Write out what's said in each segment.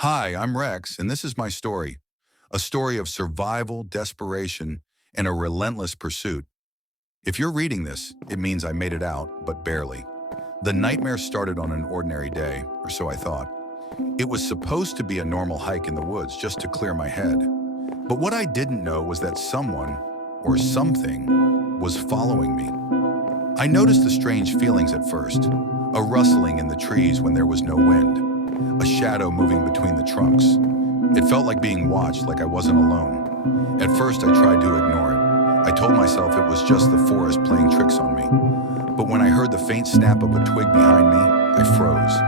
Hi, I'm Rex, and this is my story. A story of survival, desperation, and a relentless pursuit. If you're reading this, it means I made it out, but barely. The nightmare started on an ordinary day, or so I thought. It was supposed to be a normal hike in the woods just to clear my head. But what I didn't know was that someone, or something, was following me. I noticed the strange feelings at first. A rustling in the trees when there was no wind. A shadow moving between the trunks. It felt like being watched, like I wasn't alone. At first, I tried to ignore it. I told myself it was just the forest playing tricks on me. But when I heard the faint snap of a twig behind me, I froze.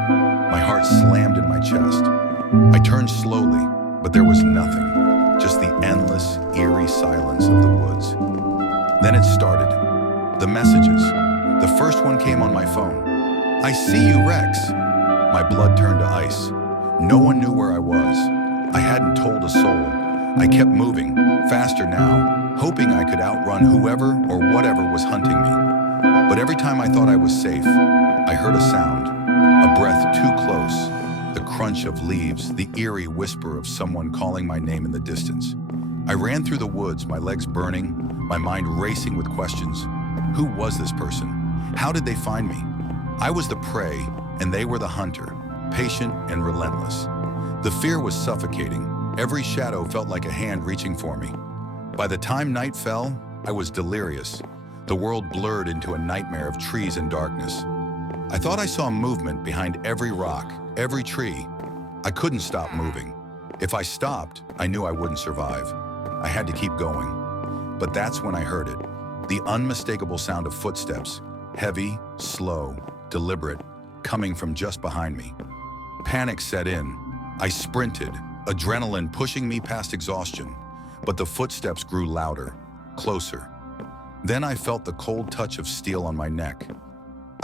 My heart slammed in my chest. I turned slowly, but there was nothing. Just the endless, eerie silence of the woods. Then it started. The messages. The first one came on my phone. "I see you, Rex." My blood turned to ice. No one knew where I was. I hadn't told a soul. I kept moving, faster now, hoping I could outrun whoever or whatever was hunting me. But every time I thought I was safe, I heard a sound, a breath too close, the crunch of leaves, the eerie whisper of someone calling my name in the distance. I ran through the woods, my legs burning, my mind racing with questions. Who was this person? How did they find me? I was the prey, and they were the hunter, patient and relentless. The fear was suffocating. Every shadow felt like a hand reaching for me. By the time night fell, I was delirious. The world blurred into a nightmare of trees and darkness. I thought I saw movement behind every rock, every tree. I couldn't stop moving. If I stopped, I knew I wouldn't survive. I had to keep going. But that's when I heard it. The unmistakable sound of footsteps, heavy, slow, deliberate, coming from just behind me. Panic set in. I sprinted, adrenaline pushing me past exhaustion, but the footsteps grew louder, closer. Then I felt the cold touch of steel on my neck.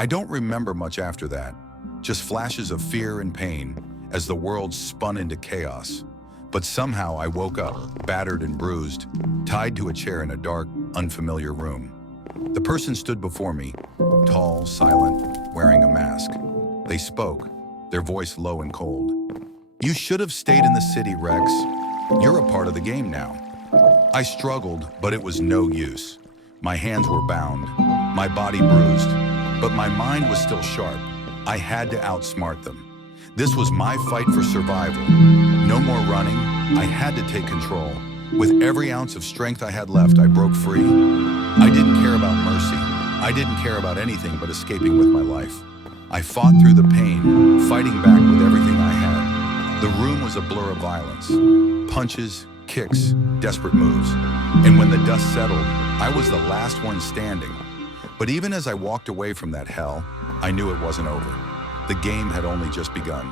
I don't remember much after that, just flashes of fear and pain as the world spun into chaos. But somehow I woke up, battered and bruised, tied to a chair in a dark, unfamiliar room. The person stood before me, tall, silent, wearing a mask. They spoke, their voice low and cold. "You should have stayed in the city, Rex. You're a part of the game now." I struggled, but it was no use. My hands were bound, my body bruised, but my mind was still sharp. I had to outsmart them. This was my fight for survival. No more running, I had to take control. With every ounce of strength I had left, I broke free. I didn't care about mercy. I didn't care about anything but escaping with my life. I fought through the pain, fighting back with everything I had. The room was a blur of violence. Punches, kicks, desperate moves. And when the dust settled, I was the last one standing. But even as I walked away from that hell, I knew it wasn't over. The game had only just begun.